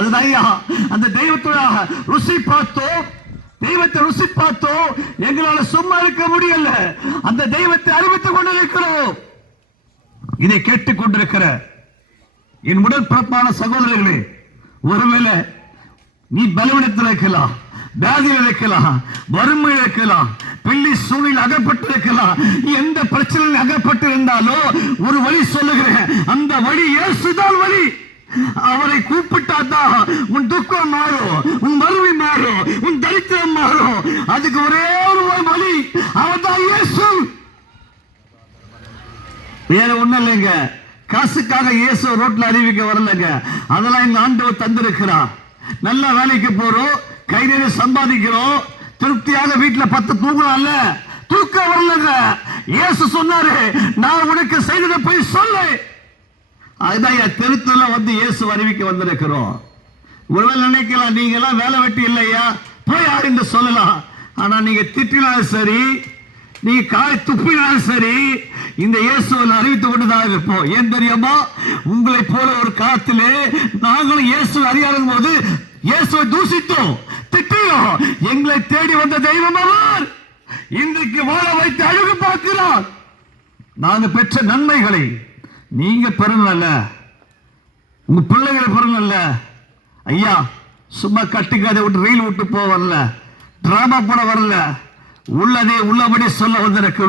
அதுதான் அந்த தெய்வத்தோட ருசி பார்த்தோம், தெய்வத்தை ருசி பார்த்தோம், எங்களால சும்மா இருக்க முடியல, அந்த தெய்வத்தை அறிவித்துக் கொண்டிருக்கிறோம். இதை கேட்டுக் கொண்டிருக்கிற என் உடன்பிறப்பான சகோதரர்களே, ஒருவேளை நீ பலவீனத்தில் இருக்கலாம், வியாதியில் இருக்கலாம், வறுமையில் இருக்கலாம், பிள்ளை சூழ்நிலை அகப்பட்டு இருக்கலாம், எந்த பிரச்சனையில் அகப்பட்டு இருந்தாலும் ஒரு வழி சொல்லுகிறேன், அந்த வழி இயேசுதான் வழி. அவரை கூப்பிட்டாதான் உன் துக்கம் மாறும், உன் வறுமை மாறும், உன் தரித்திரம் மாறும். அதுக்கு ஒரே ஒரு வழி, அவர்தான் இயேசு. வேற ஒண்ணும் இல்லைங்க. காசுக்காக இயேசு ரோட்ல அறிவிக்க வரலங்க. அதெல்லாம் எங்க ஆண்டவர் தந்திருக்கிறார். நல்ல வேலைக்கு போறோம், கை நிறைய சம்பாதிக்கிறோம், திருப்தியாக வீட்டுல 10 தூங்கலாம்ல, தூக்க வரலங்க. இயேசு சொன்னாரு, நான் உனக்கு செய்ததை போய் சொல்லு. அதுதான் தெருத்துல வந்து இயேசு அறிவிக்க வந்திருக்கிறோம். ஒருவேளை நினைக்கலாம், நீங்க எல்லாம் வேலை வெட்டி இல்லையா, போய் யார் என்று சொல்லலாம். ஆனா நீங்க திட்டினாலும் சரி, நீங்க காய் துப்பினாலும் சரி, இந்த இயேசுவை அறிவித்துக் கொண்டுதான் இருப்போம். ஏன் தெரியுமா? உங்களை போல ஒரு காலத்திலே நாங்களும் இயேசு அறியாத போது இயேசுவை தூசித்தோம், திட்டினோம். எங்களை தேடி வந்த தெய்வம் அவர். இன்றைக்கு வாழ வைத்து அழகு பார்க்கிறார். நாங்க பெற்ற நன்மைகளை நீங்க பெறல, உங்க பிள்ளைகளை பெறல. ஐயா, சும்மா கட்டிக்காதை விட்டு ரயில் விட்டு போக வரல, டிராமா போட வரல, உள்ளதே உள்ளபடி சொல்ல வந்திருக்கிறோம்.